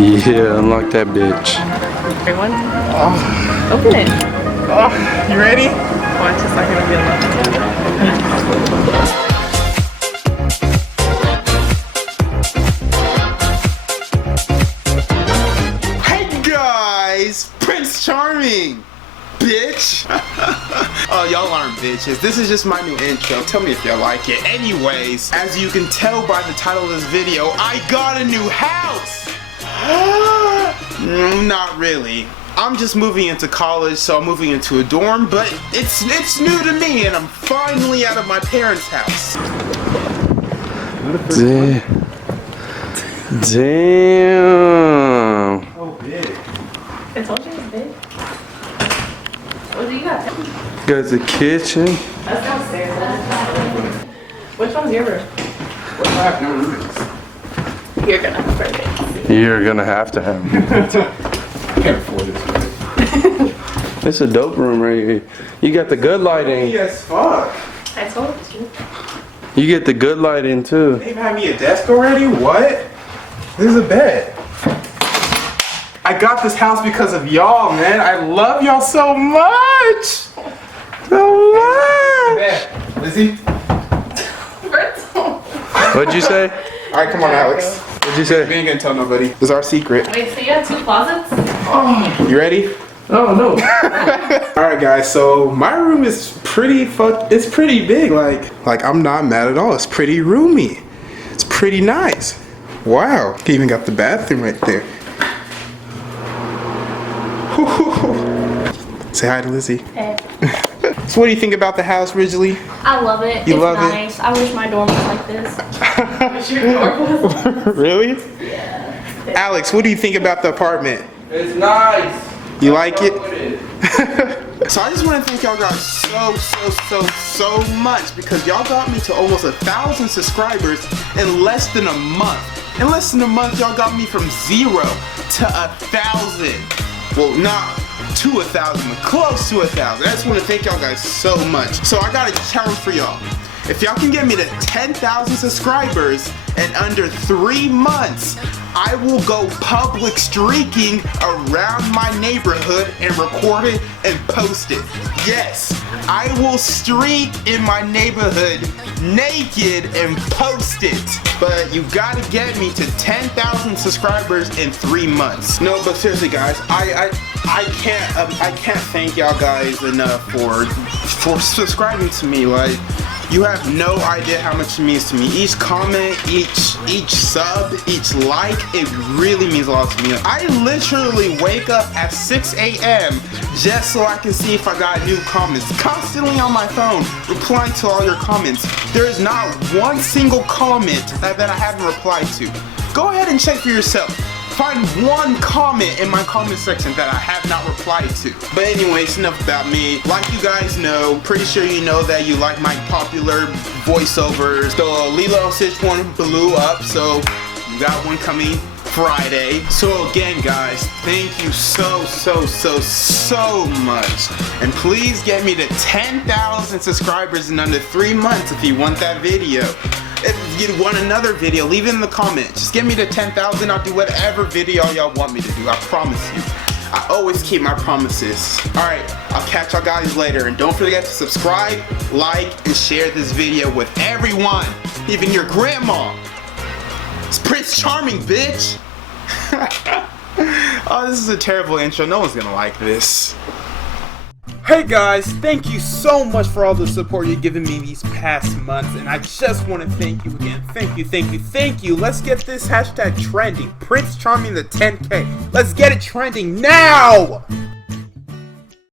Yeah, unlock that bitch. Everyone? Open it. You ready? Watch a second, it'll be unlocked. Hey guys, Prince Charming, bitch. Oh, y'all aren't bitches. This is just my new intro. Tell me if y'all like it. Anyways, as you can tell by the title of this video, I got a new house. Not really. I'm just moving into college, so I'm moving into a dorm, but it's new to me, and I'm finally out of my parents' house. Damn. Oh, big. I told you it's big. What do you got? Got the kitchen. That's downstairs. Which one's your room? You're gonna have birthday. You're gonna have to have them. Can't afford it. It's a dope room right here. You got the good lighting. Yes, fuck. I told you. You get the good lighting too. They had me a desk already? What? This is a bed. I got this house because of y'all, man. I love y'all so much. So much. Lizzie? What'd you say? All right, come on, Alex. What'd you We say? ain't gonna tell nobody. This is our secret. Wait, so you have 2 closets? You ready? Oh no. All right, guys. So my room is it's pretty big. Like I'm not mad at all. It's pretty roomy. It's pretty nice. Wow. Even got the bathroom right there. Say hi to Lizzie. Hey. So what do you think about the house, Ridgely? I love it. You it's love it? nice. I wish my dorm was like this. Really? Yeah. Alex, what do you think about the apartment? It's nice. You like it? So I just want to thank y'all guys so much, because y'all got me to almost 1,000 subscribers in less than a month. In less than a month, y'all got me from 0 to 1,000. Well, not to 1,000, but close to 1,000. I just want to thank y'all guys so much. So I got a challenge for y'all. If y'all can get me to 10,000 subscribers in under 3 months, I will go public streaking around my neighborhood and record it and post it. Yes, I will streak in my neighborhood naked and post it. But you gotta get me to 10,000 subscribers in 3 months. No, but seriously, guys, I can't thank y'all guys enough for subscribing to me. Like, you have no idea how much it means to me. Each comment, each sub, each like, it really means a lot to me. I literally wake up at 6 a.m. just so I can see if I got new comments. Constantly on my phone, replying to all your comments. There is not one single comment that I haven't replied to. Go ahead and check for yourself. Find one comment in my comment section that I have not replied to. But anyways, enough about me. Like you guys know, pretty sure you know that you like my popular voiceovers. The Lilo & Stitch one blew up, so you got one coming Friday. So again, guys, thank you so much. And please get me to 10,000 subscribers in under 3 months if you want that video. If you want another video, leave it in the comments. Just get me to 10,000. I'll do whatever video y'all want me to do. I promise you. I always keep my promises. Alright, I'll catch y'all guys later. And don't forget to subscribe, like, and share this video with everyone. Even your grandma. It's Prince Charming, bitch. Oh, this is a terrible intro. No one's gonna like this. Hey guys, thank you so much for all the support you've given me these past months, and I just want to thank you again. Thank you. Let's get this hashtag trending. Prince Charming the 10K. Let's get it trending now!